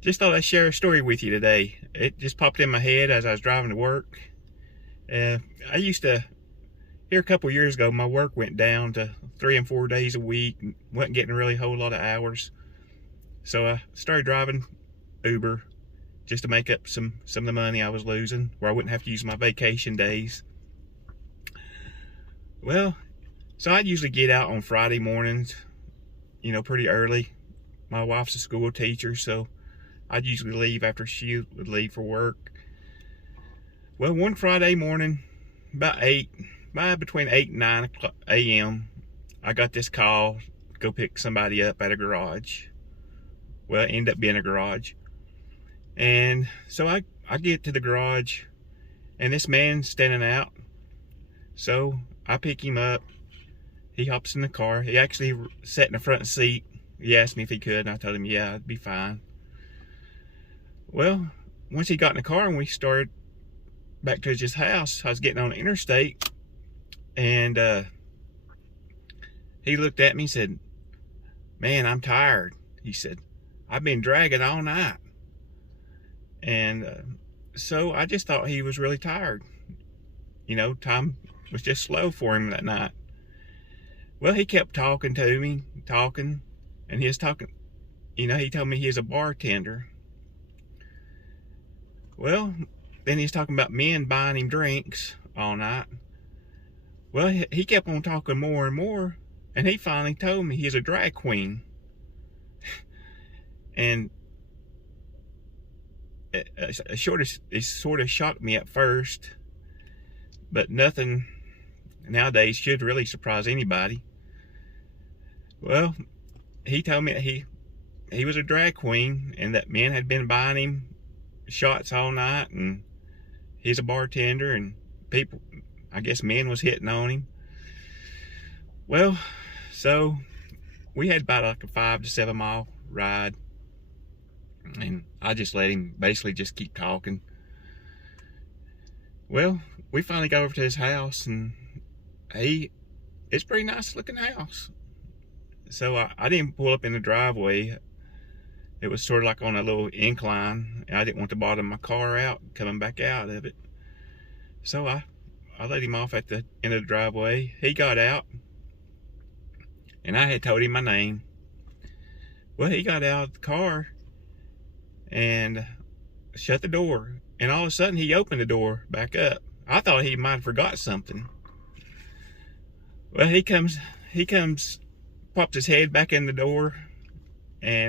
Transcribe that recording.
Just thought I'd share a story with you today. It just popped in my head as I was driving to work. I used to, here a couple years ago, my work went down to 3 and 4 days a week. Wasn't getting really a whole lot of hours. So I started driving Uber just to make up some of the money I was losing, where I wouldn't have to use my vacation days. Well, so I'd usually get out on Friday mornings, pretty early. My wife's a school teacher, so I'd usually leave after she would leave for work. Well, one Friday morning, between 8 and 9 a.m., I got this call to go pick somebody up at a garage. Well, it ended up being a garage. And so I get to the garage, and this man's standing out. So I pick him up. He hops in the car. He actually sat in the front seat. He asked me if he could, and I told him, yeah, it'd be fine. Well, once he got in the car and we started back to his house, I was getting on the interstate, and he looked at me and said, "Man, I'm tired." He said, "I've been dragging all night." And so I just thought he was really tired. Time was just slow for him that night. Well, he kept talking to me, and he was talking, he told me he was a bartender. Well, then he's talking about men buying him drinks all night. Well, he kept on talking more and more, and he finally told me he's a drag queen. And it sort of shocked me at first, but nothing nowadays should really surprise anybody. Well, he told me that he was a drag queen, and that men had been buying him shots all night, and he's a bartender, and I guess men was hitting on him. Well, so we had about like a 5 to 7 mile ride, and I just let him basically just keep talking. Well, we finally got over to his house, and it's a pretty nice looking house. So I didn't pull up in the driveway. It was sort of like on a little incline, and I didn't want to bottom my car out coming back out of it. So I let him off at the end of the driveway. He got out, and I had told him my name. Well, he got out of the car and shut the door, and all of a sudden he opened the door back up. I thought he might have forgot something. Well, he comes, pops his head back in the door, and